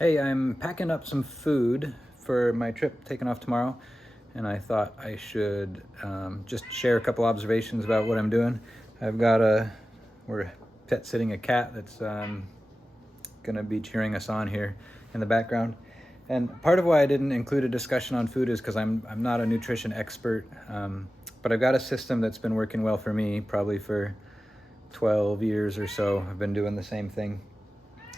Hey, I'm packing up some food for my trip taking off tomorrow, and I thought I should just share a couple observations about what I'm doing. We're pet sitting a cat that's gonna be cheering us on here in the background. And part of why I didn't include a discussion on food is because I'm not a nutrition expert, but I've got a system that's been working well for me, probably for 12 years or so. I've been doing the same thing.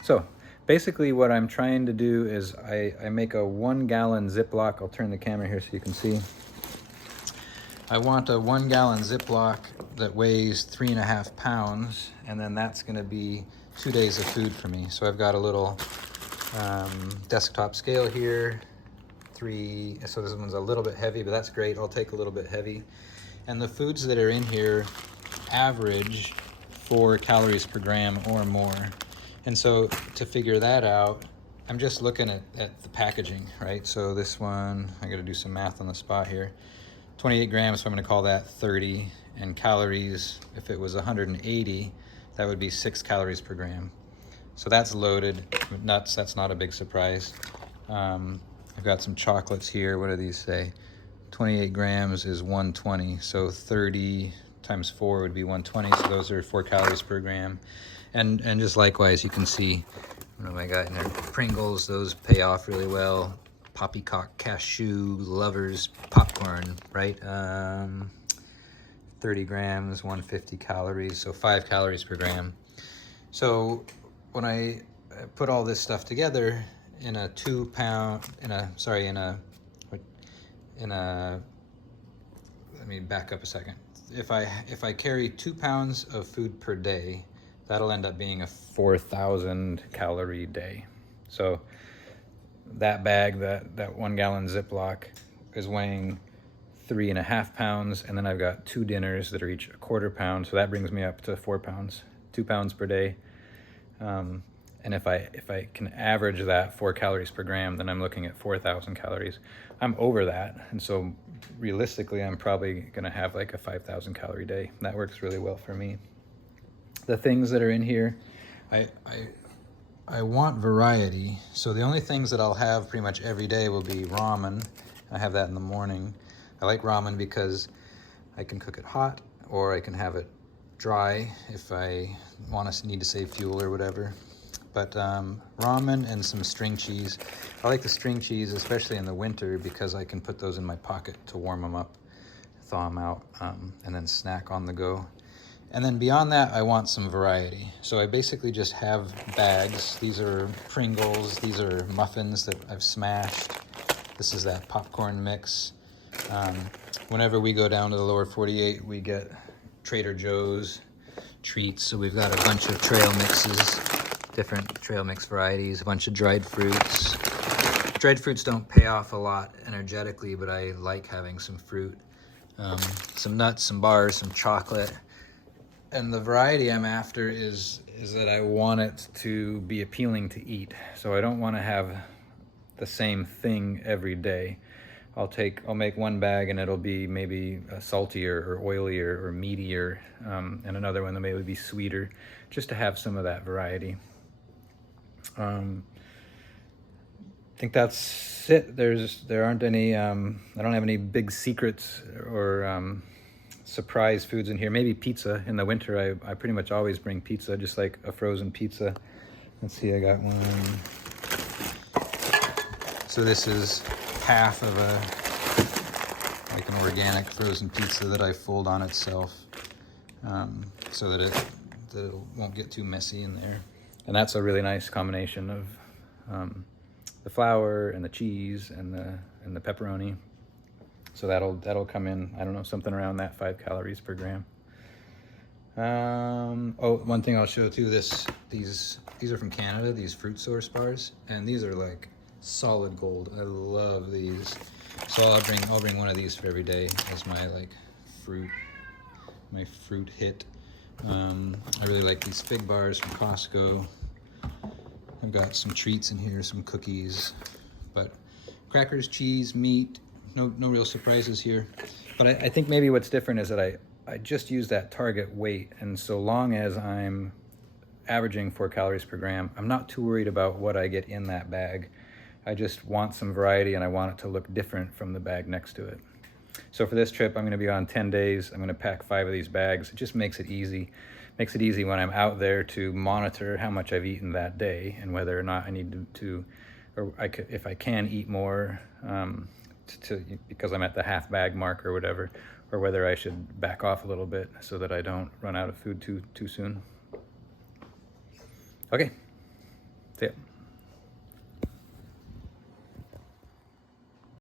So basically what I'm trying to do is I make a 1 gallon Ziploc. I'll turn the camera here so you can see. I want a 1 gallon Ziploc that weighs 3.5 pounds, and then that's gonna be 2 days of food for me. So I've got a little desktop scale here. So this one's a little bit heavy, but that's great. I'll take a little bit heavy. And the foods that are in here average 4 calories per gram or more. And so to figure that out, I'm just looking at the packaging, right? So this one, I gotta do some math on the spot here. 28 grams, so I'm gonna call that 30. And calories, if it was 180, that would be 6 calories per gram. So that's loaded. Nuts, that's not a big surprise. I've got some chocolates here. What do these say? 28 grams is 120, so 30 times 4 would be 120, so those are 4 calories per gram. And just likewise, you can see, what have I got in there? Pringles, those pay off really well. Poppycock cashew lovers popcorn, right? 30 grams, 150 calories, so 5 calories per gram. So when I put all this stuff together in a let me back up a second. If I carry 2 pounds of food per day, that'll end up being a 4,000 calorie day. So that bag, that 1 gallon Ziploc is weighing 3.5 pounds, and then I've got 2 dinners that are each 1/4 pound, so that brings me up to 4 pounds, 2 pounds per day. And if I can average that 4 calories per gram, then I'm looking at 4,000 calories. I'm over that, and so realistically, I'm probably gonna have like a 5,000 calorie day. That works really well for me. The things that are in here, I want variety, so the only things that I'll have pretty much every day will be ramen. I have that in the morning. I like ramen because I can cook it hot, or I can have it dry if I need to save fuel or whatever. But ramen and some string cheese. I like the string cheese, especially in the winter, because I can put those in my pocket to warm them up, thaw them out, and then snack on the go. And then beyond that, I want some variety. So I basically just have bags. These are Pringles, these are muffins that I've smashed. This is that popcorn mix. Whenever we go down to the lower 48, we get Trader Joe's treats. So we've got a bunch of trail mixes, different trail mix varieties, a bunch of dried fruits. Dried fruits don't pay off a lot energetically, but I like having some fruit. Some nuts, some bars, some chocolate. And the variety I'm after is that I want it to be appealing to eat. So I don't want to have the same thing every day. I'll make one bag and it'll be maybe saltier or oilier or meatier, and another one that maybe be sweeter, just to have some of that variety. I think that's it. There aren't any, I don't have any big secrets or surprise foods in here. Maybe pizza. In the winter, I pretty much always bring pizza, just like a frozen pizza. Let's see, I got one. So this is half of like an organic frozen pizza that I fold on itself, so that it won't get too messy in there. And that's a really nice combination of the flour and the cheese and the pepperoni. So that'll come in, I don't know, something around that 5 calories per gram. Oh, one thing I'll show too, these are from Canada, these fruit source bars, and these are like solid gold. I love these. So I'll bring one of these for every day as my fruit hit. I really like these fig bars from Costco. I've got some treats in here, some cookies, but crackers, cheese, meat, no real surprises here. But I think maybe what's different is that I just use that target weight, and so long as I'm averaging 4 calories per gram. I'm not too worried about what I get in that bag. I just want some variety, and I want it to look different from the bag next to it. So for this trip, I'm going to be on 10 days. I'm going to pack 5 of these bags. It just makes it easy. Makes it easy when I'm out there to monitor how much I've eaten that day and whether or not I need to or if I can eat more because I'm at the half bag mark or whatever, or whether I should back off a little bit so that I don't run out of food too soon. Okay, see ya.